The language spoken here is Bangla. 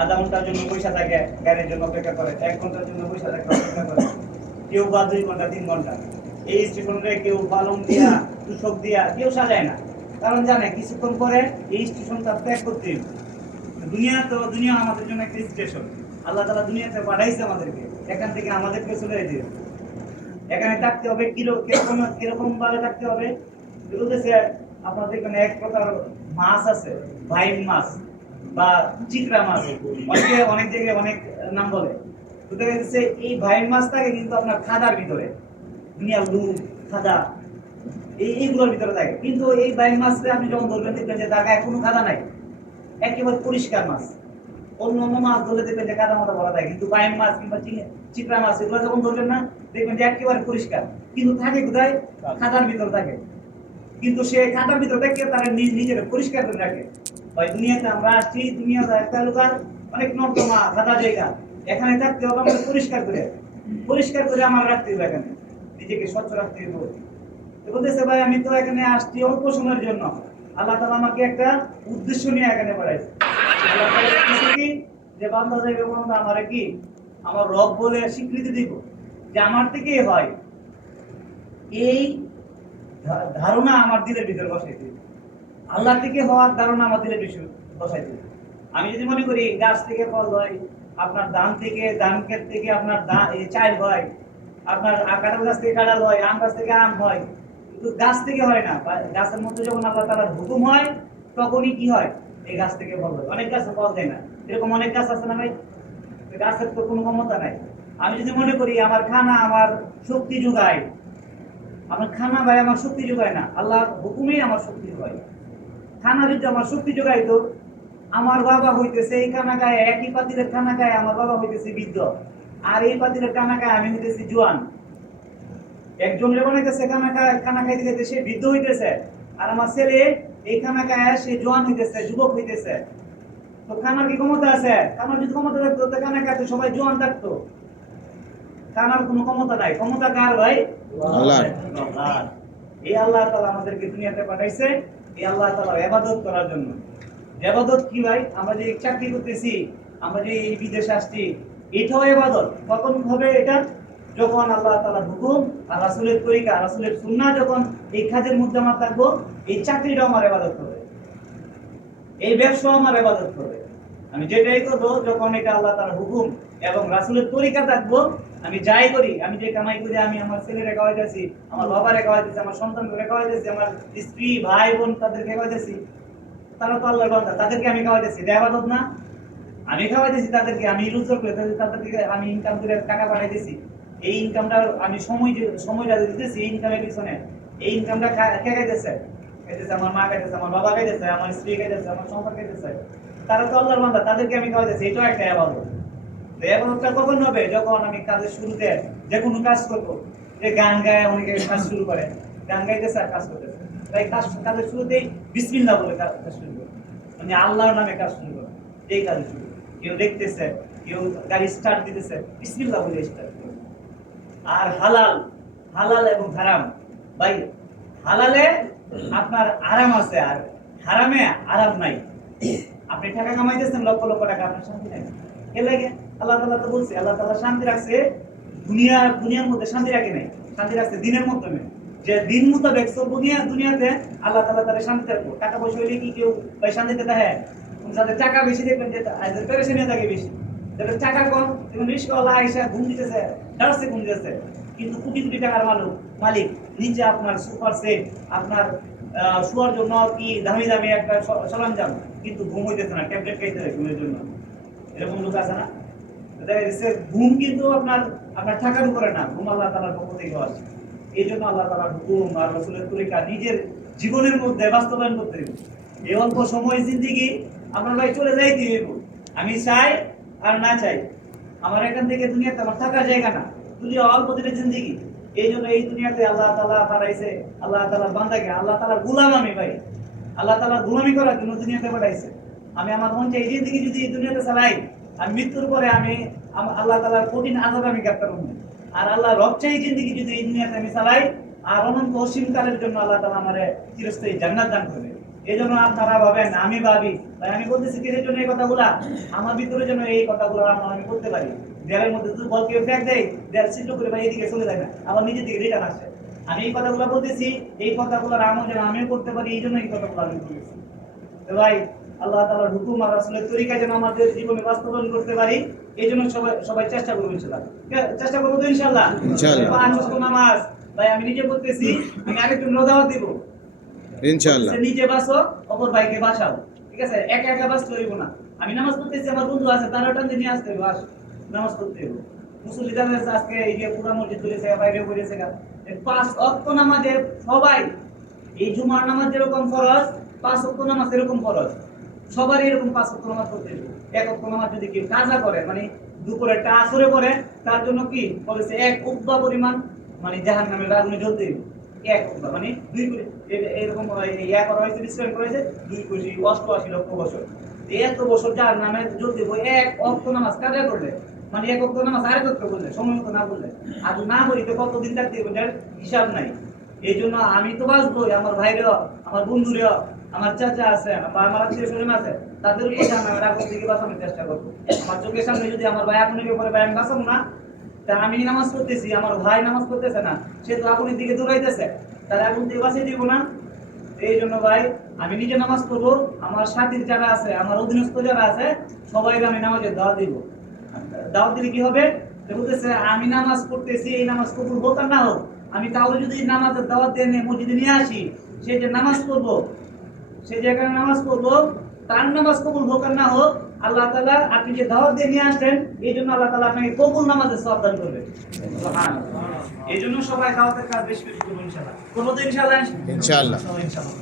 আধা ঘন্টার জন্য পয়সা থাকে, গাড়ির জন্য অপেক্ষা করে, 1 ঘন্টার জন্য পয়সা থাকে অপেক্ষা করে, কেউ বা 2 ঘন্টা 3 ঘন্টা। এই স্টেশনে কেউ পালং দিয়া তুষক দিয়া কেউ সাজায় না, কারণ জানে কিছুক্ষণ পরে এই স্টেশনটা ত্যাগ করতে হবে। দুনিয়া আমাদের জন্য একটা স্টেশন। আল্লাহ তাআলা দুনিয়াতে পাঠাইছে আমাদেরকে, এখান থেকে আমাদেরকে চলে যেতে হবে। এখানে থাকতে হবে কিরকম ভাবে থাকতে হবে বলতেছে। আপনাদের এখানে এক প্রকার মাছ আছে, ভাইন মাছ বা চিকরা মাছ, অনেক জায়গায় অনেক নাম বলে। তো দেখা যাচ্ছে এই ভাইন মাছ থাকে কিন্তু আপনার খাদার ভিতরে, দুনিয়ার লুম খাদা এইগুলোর ভিতরে থাকে। কিন্তু এই ভাইন মাছটা আপনি যখন বলবেন দেখবেন যে তার গায়ে কোনো খাদা নাই, একেবারে পরিষ্কার মাছ। অন্য মাছ ধরলে দেখবেন যে কাদা মাথা ভরা থাকে, কিন্তু বাইম মাছ কিংবা চিকড়া মাছ এগুলো যখন ধরবেন না দেখবেন যে একেবারে পরিষ্কার, কিন্তু থাকে কোথায়? খাদার ভিতর থাকে। কিন্তু সে খাদার ভিতর থেকে তারা নিজের পরিষ্কার করে রাখে। ভাই দুনিয়াতে আমরা আসছি, দুনিয়াতে একটা লোকার অনেক নর্দমা খাদা জায়গা, এখানে থাকতে হবে আমাদের পরিষ্কার করে আমার রাখতে হবে, এখানে নিজেকে স্বচ্ছ রাখতে হবে। বলতেছে ভাই আমি তো এখানে আসছি অল্প সময়ের জন্য, আল্লাহ তাআলা আমাকে একটা উদ্দেশ্য নিয়ে এখানে পাঠাইছে। আল্লাহ তাআলা বলতেছে কি যে বান্দা যাইবে বান্দা আমারে কি আমার রব বলে স্বীকৃতি দিব, যে আমার থেকেই হয়, এই ধারণা আমার দিলের ভিতর বসাইতে হবে। আল্লাহ থেকে হওয়ার ধারণা আমার দিলের ভিতর বসাইতে হবে। আমি যদি মনে করি গাছ থেকে ফল হয়, আপনার ধান ক্ষেত থেকে আপনার চাল হয়, আপনার কাঁঠাল গাছ থেকে কাঁঠাল হয়, আম গাছ থেকে আম হয়, কিন্তু গাছ থেকে হয় না। গাছের মধ্যে যখন আল্লাহ তাআলার হুকুম হয় তখনই কি হয়? এই গাছ থেকে ফল হয়। অনেক গাছে ফল দেয় না, এরকম অনেক গাছ আছে না ভাই? গাছের তো কোনো ক্ষমতা নাই। আমি যদি মনে করি আমার খানা আমার শক্তি যোগায়, আমার খানা ভাই আমার শক্তি যোগায় না, আল্লাহর হুকুমেই আমার শক্তি যোগায়। খানা যদি আমার শক্তি যোগাইতো, আমার বাবা হইতেছে এই খানা খায়, একই পাতিলের খানা খায় আমার বাবা হইতেছে বৃদ্ধ, আর এই পাতিলের খানা খায় আমি হইতেছি জোয়ান। একজন বানাইতেছে খানা খাইতে খাইতে সে বৃদ্ধ হইতেছে, আর আমার ছেলে এই খানা খায় সে জোয়ান হইতেছে, যুবক হইতেছে। তো খানার কি ক্ষমতা আছে? খানার যদি ক্ষমতা থাকতো তো খানা খাইতে সবাই জোয়ান থাকতো। খানার কোনো ক্ষমতা নাই। ক্ষমতা কার ভাই? আল্লাহ। এই আল্লাহ তাআলা আমাদেরকে দুনিয়াতে পাঠাইছে এই আল্লাহ তাআলার ইবাদত করার জন্য। ইবাদত কি ভাই? আমরা যে চাকরি করতেছি, আমরা যে এই বিদেশে আসছি, এটাও ইবাদত। কখন হবে এটা? যখন আল্লাহ তাআলার হুকুম আর রাসূলের তরিকা, রাসূলের সুন্নাহ যখন এই কাজের মধ্যে আমরা থাকবো, এই চাকরিটাও আমার ইবাদত হবে, এই ব্যবসাও আমার ইবাদত হবে। আমি যেটাই করবো যখন এটা আল্লাহ তাআলার হুকুম এবং রাসূলের তরিকা থাকবো, আমি যাই করি, আমি যে কামাই করি, আমি আমার ছেলেরে খাওয়াইতেছি, আমার বাবারে খাওয়াইতেছি, আমার সন্তানকে খাওয়াইতেছি, আমার স্ত্রী ভাই বোন তাদেরকে খাওয়াইতেছি, তারা তো আল্লাহর বান্দা, তাদেরকে আমি খাওয়াইতেছি, এটা ইবাদত না? আমি খাওয়াইতেছি তাদেরকে, আমি রোজগার করে তাদেরকে আমি ইনকাম করে টাকা পাঠাইতেছি, এই ইনকামটা আমি সময়টা দিতেছি এই ইনকামের পিছনে, এই ইনকামটা কে খাইতেছে? খাইতেছে আমার মা, খাইতেছে আমার বাবা, খাইতেছে আমার স্ত্রী, খাইতেছে আমার সন্তান, খাইতেছে, তারা তো আল্লাহর বান্দা, তাদেরকে আমি খাওয়াইতেছি, এটাও একটা ইবাদত। তো ইবাদতটা কখন হবে? যখন আমি কাজের শুরুতে যে কোনো কাজ করবো, যে গান গায় অনেকে কাজ শুরু করে, গান গাইতেছে আর কাজ করতেছে, তাই কাজের শুরুতেই বিসমিল্লাহ বলে কাজ শুরু করে, মানে আল্লাহর নামে কাজ শুরু করে, এই কাজ শুরু। কেউ দেখতেছে, কেউ গাড়ি স্টার্ট দিতেছে, বিসমিল্লাহ বলে স্টার্ট করে। আর হালাল এবং হারাম ভাই, হালালে আপনার আরাম আছে আর হারামে আরাম নাই। আপনি টাকা কামাইতেছেন লক্ষ লক্ষ টাকা, আপনার শান্তি নাই। এর লাগে আল্লাহ তাআলা তো বলছে, আল্লাহ তাআলা শান্তি রাখছে দুনিয়ার মধ্যে, শান্তি রাখে নাই, শান্তি রাখছে দিনের মাধ্যমে। যে দিন মোতাবেক চলবো দুনিয়াতে আল্লাহ তাআলা তাদের শান্তি রাখবো। টাকা পয়সা হইলে কি কেউ ভাই শান্তিতে থাকে? যাদের টাকা বেশি দেখবেন যে পেরেশানি থাকে বেশি, যাদের টাকা কম যেমন রিস্কাওয়ালা আইসা ঘুম দিতেছে, ডারসে ঘুম দিতেছে, কিন্তু কোটি কোটি টাকার মালিক নিচে আপনার সুপার সেট, আপনার শোয়ার জন্য কি দামি দামি একটা সরঞ্জাম, কিন্তু ঘুম হইতেছে না, ট্যাবলেট খাইতে হয় ঘুমের জন্য। এরকম লোক আছে না? ঘুম কিন্তু আপনার টাকার উপরে না, ঘুম আল্লাহ তাআলার পক্ষ থেকে আসে। এই জন্য আল্লাহ তাআলার হুকুম আর রাসূলের তরিকা নিজের জীবনের মধ্যে বাস্তবায়ন করতে হবে। এই অল্প সময় জিন্দেগি আপনার ভাই চলে যাইতে হইব, আমি চাই আর না চাই। আমার এখান থেকে দুনিয়াতে আমার থাকার জায়গা না, দুনিয়া অল্প দিনের জিন্দেগি। এই জন্য এই দুনিয়াতে আল্লাহ তাআলা পাঠাইছে আল্লাহ তাআলার বান্দাকে, আল্লাহ তাআলার গোলাম আমি ভাই, আল্লাহ তাআলার গোলামি করার জন্য দুনিয়াতে পাঠাইছে। আমি আমার মন চাই এই জিন্দেগি যদি এই দুনিয়াতে চালাই, আমি মৃত্যুর পরে আমি আল্লাহ তাআলার কঠিন আযাবে আমি গ্রেফতার হব। আর আল্লাহ রব চাই জিন্দেগি যদি এই দুনিয়াতে আমি চালাই, আর অনন্ত অসীম কালের জন্য আল্লাহ তাআলা আমারে চিরস্থায়ী জান্নাত দান করবে। এই জন্য আপনারা ভাবেন আমি ভাবি, তাই আমি বলতেছি কিসের জন্য এই কথাগুলা, আমার ভিতরে যেন এই কথাগুলো আমি করতে পারি। দেয়ালের মধ্যে যদি বল কেউ ফেক দেয়, দেয়াল ছিদ্র করে ভাই এদিকে চলে যায় না, আবার নিজের দিকে রিটার্ন আসে। আমি এই কথাগুলো বলতেছি, এই কথাগুলোর আমল যেন আমিও করতে পারি, এই জন্য এই কথাগুলো আমি বলতেছি। তো ভাই আল্লাহ তাআলার হুকুম আর রাসূলের তরিকা যেন আমাদের জীবনে বাস্তবায়ন করতে পারি, এই জন্য সবাই সবাই চেষ্টা করবো ইনশাআল্লাহ। চেষ্টা করবো তো ইনশাআল্লাহ। ইনশাআল্লাহ। 5 ওয়াক্ত নামাজ ভাই আমি নিজে করতেছি, আমি আরেকজন দাওয়াত দিব ইনশাআল্লাহ। সে নিজে বাঁচো, অপর ভাইকে বাঁচাও, ঠিক আছে? একা একা বাঁচতে হইব না। আমি নামাজ পড়তেছি, আমার বন্ধু আছে, তারা টান নিয়ে আসতে হবে, নামাজ পড়তে হইব। মুসল্লি জানা যাচ্ছে আজকে এই যে পুরা মসজিদ করেছে, বাইরেও করেছে, 5 ওয়াক্ত নামাজে সবাই, এই জুমার নামাজ যেরকম ফরজ, 5 ওয়াক্ত নামাজ এরকম ফরজ, সবারই এরকম 5 ওয়াক্ত নামাজ পড়তে হইব। এক ওয়াক্ত নামাজ যদি কেউ কাজা করে, মানে দুপুরে একটা আসরে পড়ে, তার জন্য কি বলেছে, 1 উকবা পরিমাণ মানে জাহান্নামের আগুনে জ্বলতে হইব। 1 উকবা মানে 2 কোটি, এরকম ইয়া করা হয়েছে, বিশ্লেষণ করা হয়েছে 2 কোটি 88 লক্ষ বছর। এত বছর যার নামে জ্বলতে হইব 1 ওয়াক্ত নামাজ কাজা করলে, মানে 1 ওয়াক্ত নামাজ আরেক ওয়াক্ত করলে, সময় মতো না করলে, আর না করিতে কতদিন থাকতে হইব যার হিসাব নাই। এই জন্য আমি তো বাঁচবোই, আমার ভাইরা, আমার বন্ধুরা, আমার চাচা আছে, বা আমার আত্মীয় স্বজন আছে, তাদের উপর জাহান্নামের আগুন থেকে বাঁচানোর চেষ্টা করবো। আমার চোখের সামনে যদি আমার ভাই আগুনের উপরে ভাই আমি বাঁচাবো না, তা আমি নামাজ পড়তেছি, আমার ভাই নামাজ পড়তেছে না, সে তো আগুনের দিকে দৌড়াইতেছে, তার আগুন থেকে বাঁচিয়ে দিব না। এই জন্য ভাই আমি নিজে নামাজ পড়বো, আমার সাথীর যারা আছে, আমার অধীনস্থ যারা আছে, সবাইকে আমি নামাজের দাওয়াত দিব। দাওয়াত দিলে কি হবে? বলতেছে আমি নামাজ পড়তেছি, এই নামাজ কবুল হোক আর না হোক, আমি তাহলে যদি নামাজের দাওয়াত দিয়ে মসজিদে নিয়ে আসি, সে যে নামাজ পড়বো, সে যেখানে নামাজ পড়বো, তার নামাজ কবুল হোক আর না হোক, আল্লাহ তাআলা আপনি যে দাওয়াত দিয়ে নিয়ে আসলেন, এই জন্য আল্লাহ তাআলা আপনাকে কবুল নামাজের সওয়াব দান করবে। সুবহানাল্লাহ। এই জন্য সবাই দাওয়াতের কাজ বেশি বেশি করবো ইনশাআল্লাহ। করবো তো ইনশাআল্লাহ? ইনশাআল্লাহ। সবাই ইনশাআল্লাহ।